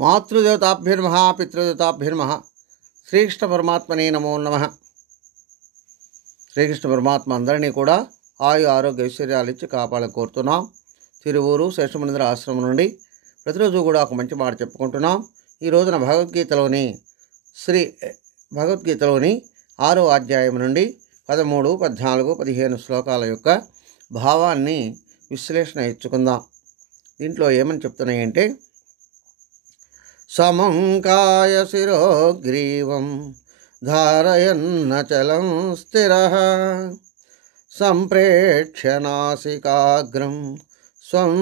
మాతృదేవతాభ్యర్మః పితృదేవతాభ్యర్మః శ్రీకృష్ణ పరమాత్మనే నమో నమః. శ్రీకృష్ణ పరమాత్మ అందరినీ కూడా ఆయు ఆరోగ్య ఐశ్వర్యాలు ఇచ్చి కాపాడాలని కోరుతున్నాం. తిరువూరు శేషమునింద్ర ఆశ్రమం నుండి ప్రతిరోజు కూడా ఒక మంచి మాట చెప్పుకుంటున్నాం. ఈ రోజున భగవద్గీతలోని 6వ అధ్యాయం నుండి 13, 14, 15 శ్లోకాల యొక్క భావాన్ని విశ్లేషణ ఇచ్చుకుందాం. దీంట్లో ఏమని చెప్తున్నాయంటే, సమంకాయ శిరోగ్రీవం ధారయన్నచలం స్థిరః సంప్రేక్ష్య నాసికాగ్రం స్వం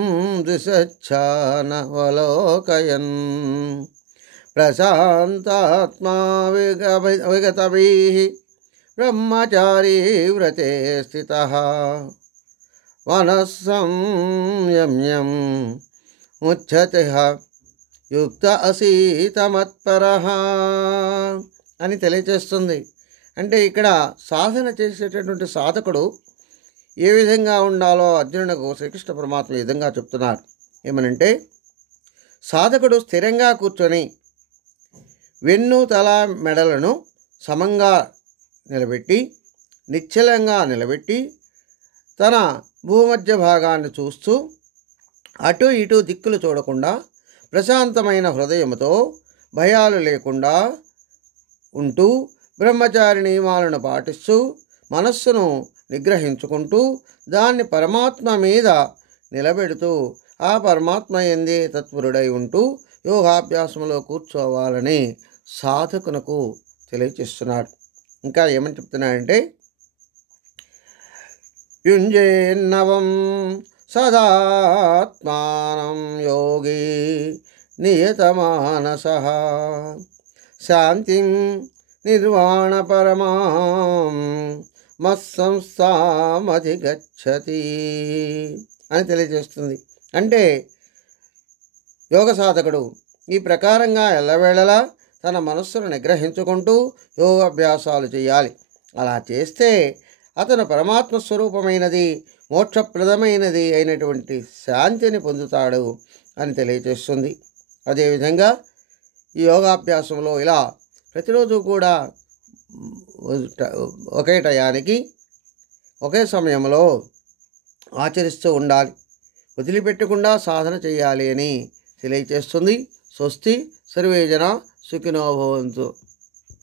దిశచ్ఛానవలోకయన్ ప్రశాంతాత్మా విగతభిః బ్రహ్మచారీ వ్రతే స్థితః మనస్సంయమ్యం ముచ్యతే యుక్త అసీతమత్పరః అని తెలియజేస్తుంది. అంటే ఇక్కడ సాధన చేసేటటువంటి సాధకుడు ఏ విధంగా ఉండాలో అర్జునుడికి శ్రీకృష్ణ పరమాత్మ ఈ విధంగా చెప్తున్నారు. ఏమనంటే, సాధకుడు స్థిరంగా కూర్చొని వెన్ను తల మెడలను సమంగా నిలబెట్టి నిశ్చలంగా నిలబెట్టి తన భూమధ్య భాగాన్ని చూస్తూ అటు ఇటు దిక్కులు చూడకుండా ప్రశాంతమైన హృదయంతో భయాలు లేకుండా ఉంటూ బ్రహ్మచారి నియమాలను పాటిస్తూ మనస్సును నిగ్రహించుకుంటూ దాన్ని పరమాత్మ మీద నిలబెడుతూ ఆ పరమాత్మ యందే తత్పరుడై ఉంటూ యోగాభ్యాసంలో కూర్చోవాలని సాధకునకు తెలియచేస్తున్నాడు. ఇంకా ఏమని చెప్తున్నాడంటే, యుంజేన్నవం సదాత్మానం యోగి నియతమానసః శాంతిం నిర్వాణపరమాం మత్సంస్థామధిగచ్చతి అని తెలియజేస్తుంది. అంటే యోగ సాధకుడు ఈ ప్రకారంగా ఎల్లవేళలా తన మనస్సును నిగ్రహించుకుంటూ యోగాభ్యాసాలు చేయాలి. అలా చేస్తే అతను పరమాత్మ స్వరూపమైనది మోక్షప్రదమైనది అయినటువంటి శాంతిని పొందుతాడు అని తెలియజేస్తుంది. అదేవిధంగా ఈ యోగాభ్యాసంలో ఇలా ప్రతిరోజు కూడా ఒకే టయానికి ఒకే సమయంలో ఆచరిస్తూ ఉండాలి, వదిలిపెట్టకుండా సాధన చేయాలి అని తెలియజేస్తుంది. స్వస్తి, సర్వే జనా సుఖినో భవంతు.